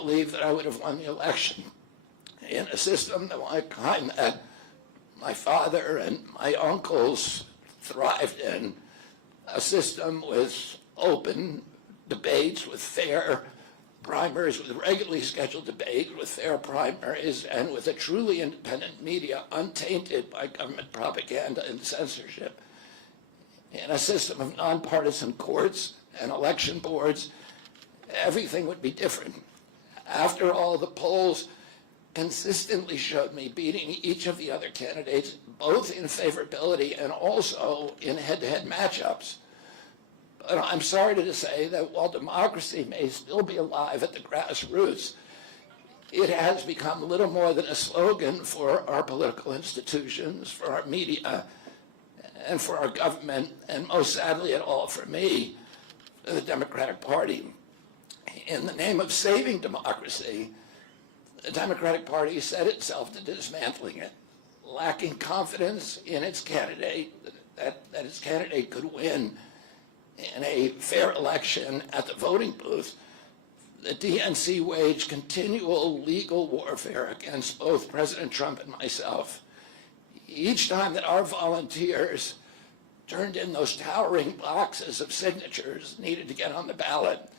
believe that I would have won the election in a system the kind that my father and my uncles thrived in, a system with open debates, with fair primaries, with regularly scheduled debate, with fair primaries, and with a truly independent media untainted by government propaganda and censorship. In a system of nonpartisan courts and election boards, everything would be different. After all, the polls consistently showed me beating each of the other candidates, both in favorability and also in head-to-head matchups. But I'm sorry to say that while democracy may still be alive at the grassroots, it has become little more than a slogan for our political institutions, for our media, and for our government, and most sadly at all for me, the Democratic Party. In the name of saving democracy, the Democratic Party set itself to dismantling it, lacking confidence in its candidate, that its candidate could win in a fair election at the voting booth. The DNC waged continual legal warfare against both President Trump and myself. Each time that our volunteers turned in those towering boxes of signatures needed to get on the ballot,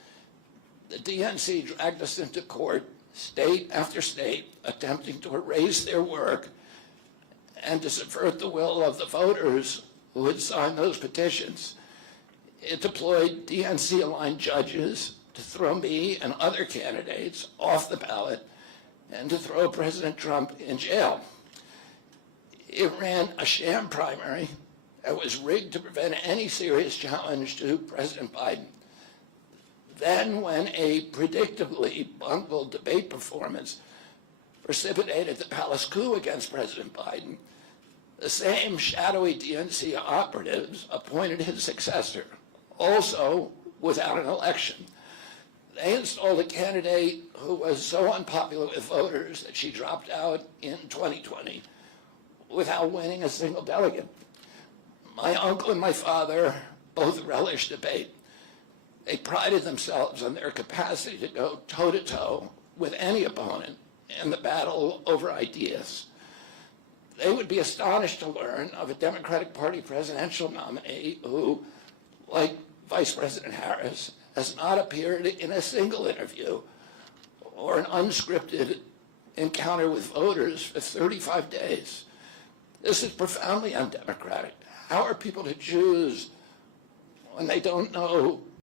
the DNC dragged us into court, state after state, attempting to erase their work and to subvert the will of the voters who had signed those petitions. It deployed DNC-aligned judges to throw me and other candidates off the ballot and to throw President Trump in jail. It ran a sham primary that was rigged to prevent any serious challenge to President Biden. Then, when a predictably bungled debate performance precipitated the palace coup against President Biden, the same shadowy DNC operatives appointed his successor, also without an election. They installed a candidate who was so unpopular with voters that she dropped out in 2020 without winning a single delegate. My uncle and my father both relished debate. They prided themselves on their capacity to go toe-to-toe with any opponent in the battle over ideas. They would be astonished to learn of a Democratic Party presidential nominee who, like Vice President Harris, has not appeared in a single interview or an unscripted encounter with voters for 35 days. This is profoundly undemocratic. How are people to choose when they don't know